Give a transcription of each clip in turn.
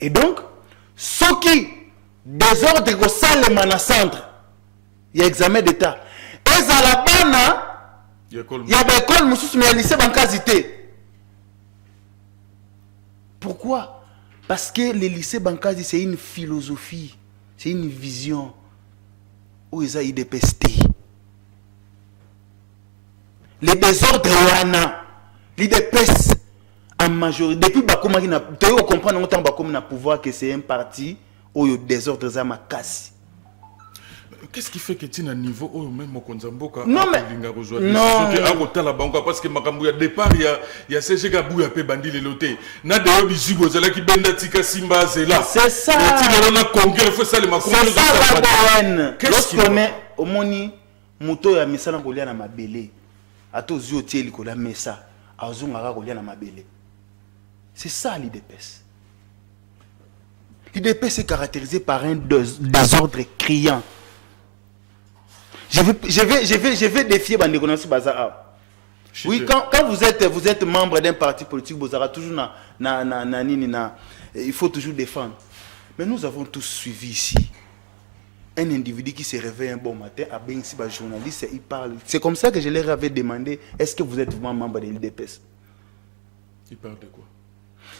Et donc, ceux qui désordre au Salema na centre, il y a examen d'état. Et à la bana, il y a des écoles, mais il y a lycée bancasité. Pourquoi? Parce que le lycée bancasité, c'est une philosophie, c'est une vision où ils ont IDPST. Les désordres wana, l'IDPS en majorité, depuis Bakoma, tu dois comprendre autant Bakoma pouvoir que c'est un parti où il y a des désordres à ma casse. Qu'est-ce qui fait que tu as un niveau où même au Konzamboka non mais non parce que makambu ya départ il y a CG Gabou ya pe bandi le loté na de bizu bozala ki benda tika simba zela c'est ça tu na congrès faut ça le makambu c'est ça la bonne lorsqu'on est au moni moto ya misala kolia na mabele ato zio tieli kola mesa azunga kolia na mabele c'est ça l'IDPS. L'IDPS est caractérisé par un désordre criant. Je vais défier Bandegonasi Bazar. Oui, quand vous êtes membre d'un parti politique, vous aurez toujours il faut toujours défendre. Mais nous avons tous suivi ici un individu qui se réveille un bon matin, à Bensi, journaliste, il parle. C'est comme ça que je leur avais demandé, est-ce que vous êtes vraiment membre de l'IDPS? Il parle de quoi?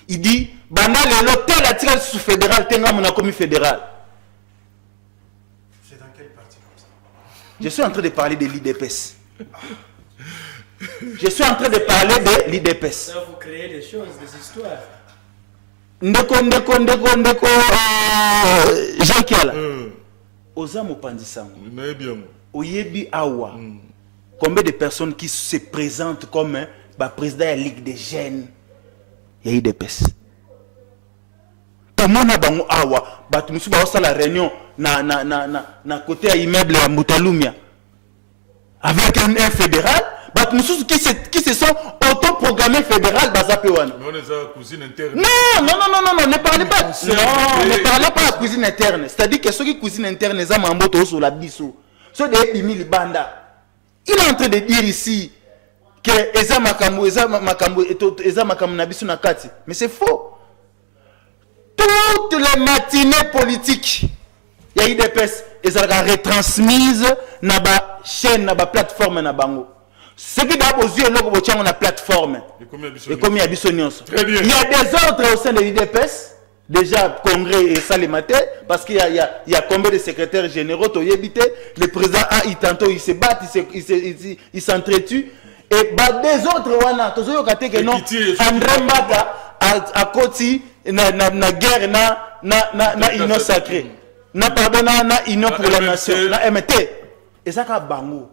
Il dit, banal l'hôtel a tiré sous fédéral, t'es mon commis fédéral. C'est dans quel parti comme ça? Je suis en train de parler de l'IDPS. Je suis en train de parler de l'IDPS. Ça, vous créez des choses, des histoires. Ndeko, Jean Kiala. Oza Mopandisango. Oyebi Awa. Combien de personnes qui se présentent comme président de la Ligue des jeunes? Il y a IDPS. Comment na bango Awa? Batumusu ba la réunion na côté à immeuble à Mutalumia. Avec un fédéral, Batumusu qui se sont autoprogrammés fédéral Bazapewan. Mais on est à cuisine interne. Non, ne parlez pas. Non, ne parlez pas de cuisine interne. C'est-à-dire que ceux qui cuisine interne, ils ont un sur la biso. Ceux des Emile Banda. Il est en train de dire ici que Eza Makambu Nabisu Nakati. Mais c'est faux. Toutes les matinées politiques, il y a IDPS, ils sont retransmises dans la chaîne, dans la plateforme. Ce qui doit aux yeux, c'est la plateforme. Et comme il y a il y a des ordres au sein de l'IDPS. Déjà, Congrès et Salimate, parce qu'il y a combien de secrétaires généraux, le président a eu tantôt, il se bat, il s'entretue. Et des autres, André Mbata a côté na guerre, na union sacrée, na pardon, na union pour la nation, na MT. Et ça, c'est bango.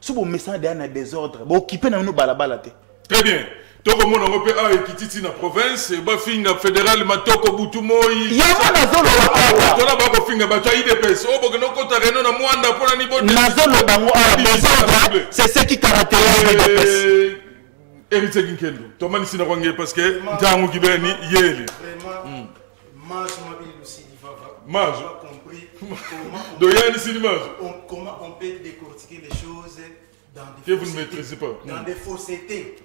Si vous mettez dans un désordre, vous occupez dans nous balabala. Très bien. Toko mona ngope a ekititi na province ba finga fédéral matoko butumo il y a na zolo tona ba ko finga ba IDPS o boke no kota reno na mwanda pona ni bote na zolo bango a désordre c'est ce qui caractérise l'IDPS. Héritier Ginkendo tomani sina kwange parce que ntangu kibeni yeli vraiment mage mobile aussi divava mage compris comment on peut décortiquer les choses dans des que vous ne maîtrisez pas dans des faussetés.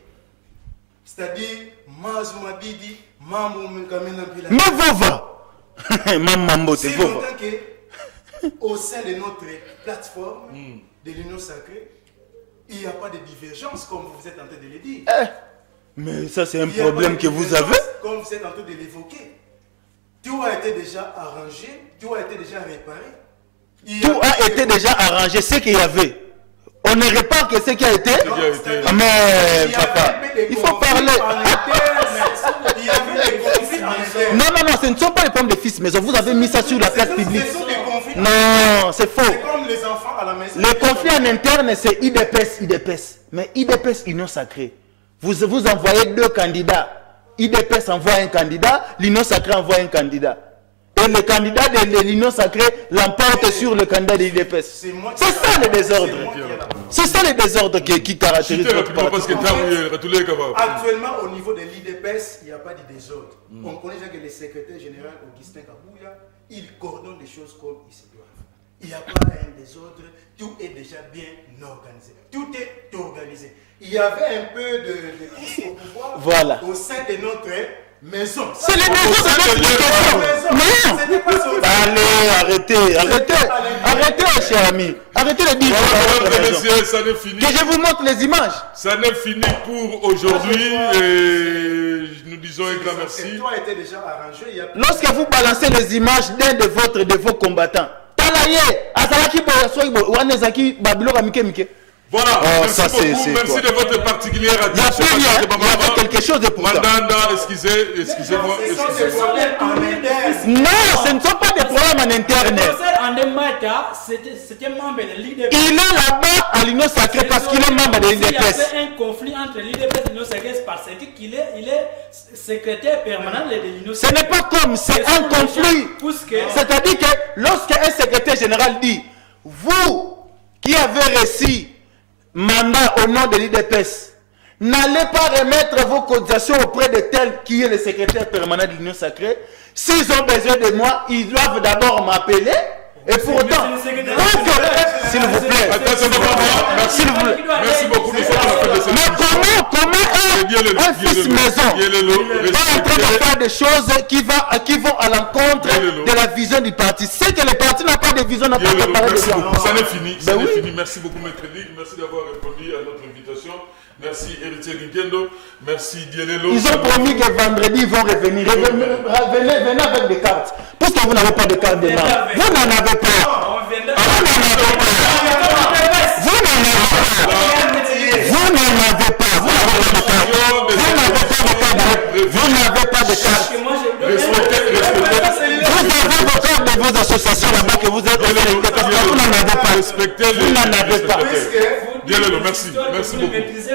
C'est-à-dire, Mazumabidi, Mamou Mkamena Bila. Mais Vova Mamambo, c'est Vova. Au sein de notre plateforme de l'Union sacrée, il n'y a pas de divergence, comme vous êtes en train de le dire. Mais ça, c'est un problème que vous avez. Comme vous êtes en train de l'évoquer. Tout a été déjà arrangé, tout a été déjà réparé. Tout a été déjà arrangé, ce qu'il y avait. On ne répare que ce qui a été. Mais papa, il faut parler. Non, ce ne sont pas les pommes de fils, mais vous avez mis ça sur la place publique. Non, c'est faux. C'est comme les enfants à la maison. Le conflit en interne, c'est IDPS. Mais IDPS, Union sacrée. Vous envoyez deux candidats. IDPS envoie un candidat, l'Union sacrée envoie un candidat. Et le candidat de l'Union sacrée l'emporte sur le candidat de l'IDPS. C'est ça le désordre. C'est ça le désordre qui caractérise votre parti. Actuellement, au niveau de l'IDPS, il n'y a pas de désordre. On connaît déjà que le secrétaire général Augustin Kabouya, il coordonne les choses comme il se doit. Il n'y a pas un désordre, tout est déjà bien organisé. Tout est organisé. Il y avait un peu de course au pouvoir au sein de maison. C'est les maisons de notre question. Non. Allez, arrêtez, cher ami. Arrêtez de dire messieurs, ça n'est fini. que je vous montre les images. Ça n'est fini pour aujourd'hui. Nous disons un grand merci. Toi était déjà arrangé. Lorsque vous balancez les images d'un de vos combattants, voilà, merci ça, beaucoup. Merci de votre particulière attention. Il y a quelque chose de pourtant. Mandanda, excusez-moi. Non, ce ne sont pas des problèmes en interne. Il est là-bas à l'Union Sacrée parce qu'il est membre de l'IDPS. Il y avait un conflit entre l'IDPS et l'Union Sacrée parce qu'il est secrétaire permanent de l'Union Ce Sacrée. n'est pas comme, c'est un conflit. C'est-à-dire que lorsqu'un secrétaire général dit, vous qui avez reçu mandat au nom de l'IDPS, n'allez pas remettre vos cotisations auprès de tel qui est le secrétaire permanent de l'Union Sacrée. S'ils ont besoin de moi, ils doivent d'abord m'appeler. Et pourtant, s'il vous plaît, merci beaucoup. mais comment un fils maison est en train de faire des choses qui vont à l'encontre de la vision du parti? C'est que le parti n'a pas de vision, n'a pas de parole de vision. Ça n'est fini, ça n'est fini. Merci beaucoup, Maître Ligue. Merci d'avoir répondu à notre invitation. Merci, Héritier Guinkendo. Merci, Dielelo. Ils ont promis que vendredi, ils vont revenir. Venez avec des cartes. Parce que vous n'avez pas de carte de membre. Vous n'en avez pas. Vous n'avez pas de carte. Vous avez vos cartes de vos associations là-bas que vous êtes respectés parce que vous n'en avez pas. Vous n'en avez pas. Dielelo, merci beaucoup.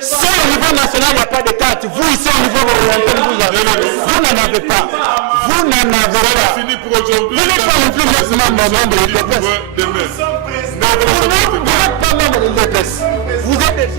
Si au niveau national, il n'y a pas de carte, vous ici au niveau oriental, vous n'en avez pas. Vous n'en avez pas. C'est fini pour aujourd'hui. Vous n'êtes pas non plus membre de l'IDPS. Vous n'êtes pas membre de l'IDPS. Vous êtes